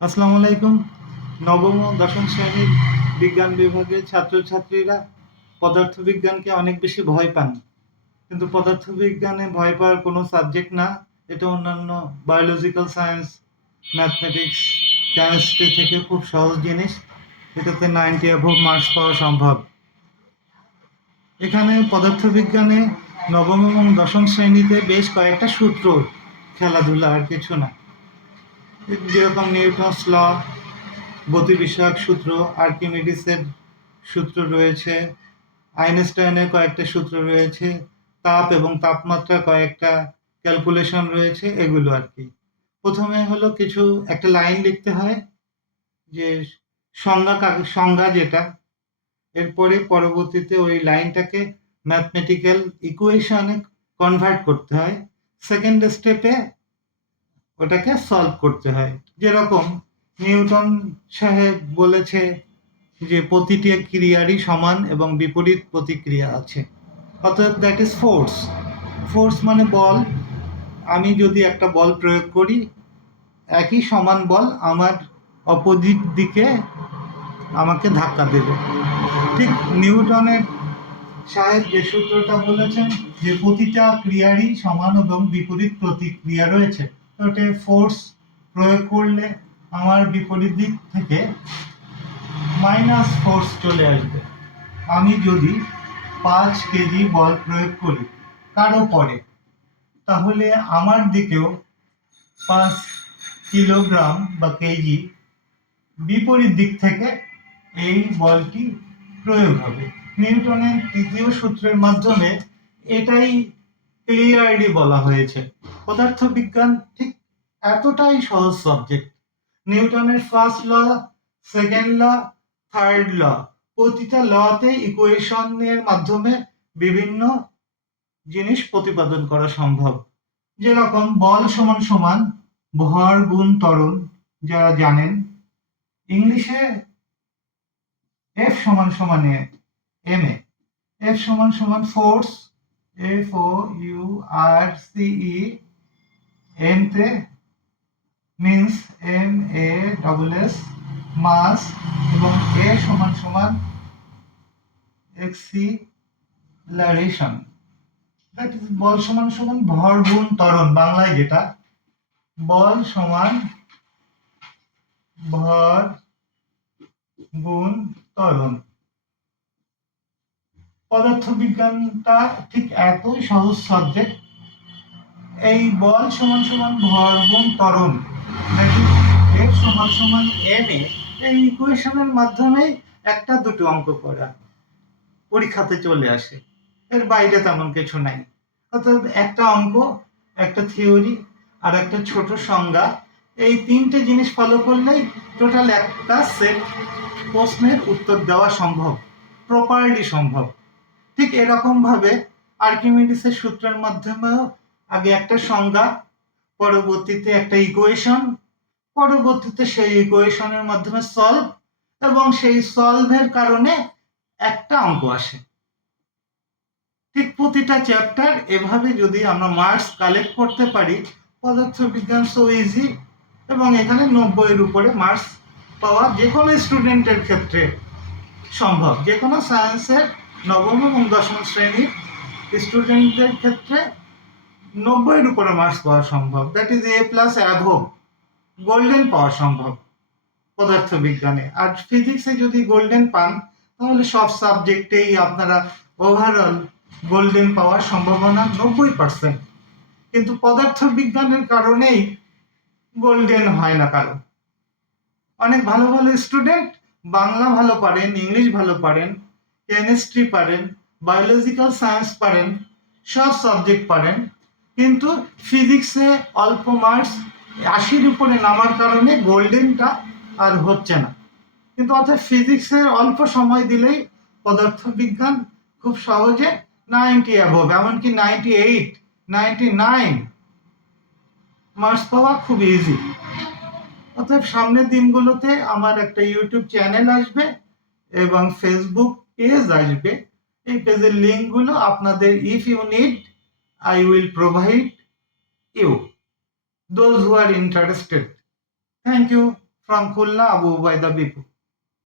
আসসালামু আলাইকুম। নবম ও দশম শ্রেণীর বিজ্ঞান বিভাগের ছাত্রছাত্রীরা পদার্থবিজ্ঞানকে অনেক বেশি ভয় পান। কিন্তু পদার্থবিজ্ঞানে ভয় পাওয়ার কোনো সাবজেক্ট না। এটা অন্যান্য বায়োলজিক্যাল সায়েন্স, ম্যাথমেটিক্স, কেমিস্ট্রি থেকে খুব সহজ জিনিস। এটাতে 90 অ্যাবভ মার্কস পাওয়া সম্ভব। এখানে পদার্থবিজ্ঞানে নবম এবং দশম শ্রেণীতে বেশ কয়েকটা সূত্র, খেলাধুলা আর কিছু না। যেরকম নিউটনস ল, গতি বিষয়ক সূত্র, আর্কিমিডিসের সূত্র রয়েছে, আইনস্টাইনের কয়েকটা সূত্র রয়েছে, তাপ এবং তাপমাত্রা কয়েকটা ক্যালকুলেশন রয়েছে, এগুলো আর কি। প্রথমে হলো কিছু একটা লাইন লিখতে হয়, যে সংজ্ঞা যেটা, এরপরে পরবর্তীতে ওই লাইনটাকে ম্যাথমেটিক্যাল ইকুয়েশনে কনভার্ট করতে হয়। সেকেন্ড স্টেপে ওটাকে সলভ করতে হয়। যেরকম নিউটন সাহেব বলেছে যে প্রতিটি ক্রিয়ারই সমান এবং বিপরীত প্রতিক্রিয়া আছে, অতএব দ্যাট ইজ ফোর্স। ফোর্স মানে বল। আমি যদি একটা বল প্রয়োগ করি, একই সমান বল আমার অপোজিট দিকে আমাকে ধাক্কা দেবে। ঠিক নিউটনের সাহেব যে সূত্রটা বলেছেন যে প্রতিটা ক্রিয়ারই সমান এবং বিপরীত প্রতিক্রিয়া রয়েছে, তো ওটা ফোর্স প্রয়োগ করলে আমার বিপরীত দিক থেকে মাইনাস ফোর্স চলে আসবে। আমি যদি 5 কেজি বল প্রয়োগ করি কারো পরে, তাহলে আমার দিকেও 5 কিলোগ্রাম বা কেজি বিপরীত দিক থেকে এই বলটি প্রয়োগ হবে। নিউটনের তৃতীয় সূত্রের মাধ্যমে এটাই ক্লিয়ারলি বলা হয়েছে। পদার্থবিজ্ঞান ঠিক এতটাই সহজ সাবজেক্ট। নিউটনের first law, second law, third law, প্রতিটা লতে ইকুয়েশনের মাধ্যমে বিভিন্ন জিনিস প্রতিপাদন করা সম্ভব। যেরকম বল সমান সমান ভর গুণ ত্বরণ, যারা জানেন। ইংলিশে এফ সমান সমান এম এ, এফ সমান সমান ফোর্স, FOURCE, এম তে মিন্স MASS, মাস, এবং এ সমান সমান এক্সিলারেশন। দ্যাট ইজ বল সমান সমান ভর গুণ ত্বরণ। বাংলায় যেটা, বল সমান ভর গুণ ত্বরণ। পদার্থবিজ্ঞানটা ঠিক এতই সহজ সাবজেক্ট। এই বল সমান সমান ভর গুণ ত্বরণ, দ্যাট ইজ এফ সমান সমান এম এ, এই ইকুয়েশনের মাধ্যমে একটা দুটো অঙ্ক করা পরীক্ষাতে চলে আসে। এর বাইরে তেমন কিছু নাই। অর্থাৎ একটা অঙ্ক, একটা থিওরি আর একটা ছোট সংজ্ঞা, এই তিনটে জিনিস ফলো করলেই টোটাল একটা সেট প্রশ্নের উত্তর দেওয়া সম্ভব, প্রপারলি সম্ভব। ঠিক এরকম ভাবে আর্কিমিডিসের সূত্রের মাধ্যমেও আগে একটা সংজ্ঞা, পরবর্তীতে একটা ইকুয়েশন, পরবর্তীতে সেই ইকুয়েশনের মাধ্যমে সলভ, এবং সেই সলভের কারণে একটা অঙ্ক আসে। ঠিক প্রতিটা চ্যাপ্টার এভাবে যদি আমরা মার্কস কালেক্ট করতে পারি, পদার্থবিজ্ঞান সো ইজি। এবং এখানে 90-এর উপরে মার্কস পাওয়া যে কোনো স্টুডেন্টের ক্ষেত্রে সম্ভব। যে কোনো সায়েন্সের নবম এবং দশম শ্রেণীর স্টুডেন্টদের ক্ষেত্রে 90-এর উপরে মার্কস পাওয়া সম্ভব। That is A+ above, golden পাওয়া সম্ভব পদার্থবিজ্ঞানে। আর ফিজিক্সে যদি গোল্ডেন পান, তাহলে সব সাবজেক্টেই আপনারা ওভারঅল গোল্ডেন পাওয়ার সম্ভাবনা 90%। কিন্তু পদার্থবিজ্ঞানের কারণেই গোল্ডেন হয় না কারণ। অনেক ভালো ভালো স্টুডেন্ট বাংলা ভালো পারেন, ইংলিশ ভালো পারেন, কেমিস্ট্রি পারেন, বায়োলজিক্যাল সায়েন্স পারেন, সব সাবজেক্ট পারেন, কিন্তু ফিজিক্সে অল্প মার্কস 80-র উপরে নামার কারণে গোল্ডেনটা আর হচ্ছে না। কিন্তু অর্থাৎ ফিজিক্সের অল্প সময় দিলেই পদার্থবিজ্ঞান খুব সহজে 90 অ্যাবভ, এমনকি 98, 99 মার্কস পাওয়া খুব ইজি। অর্থাৎ সামনের দিনগুলোতে আমার একটা ইউটিউব চ্যানেল আসবে এবং ফেসবুক পেজ আসবে। এই পেজের লিঙ্কগুলো আপনাদের, if you need, I will provide you, those who are interested. Thank you from Khulna, Abu Ubaida Bipu.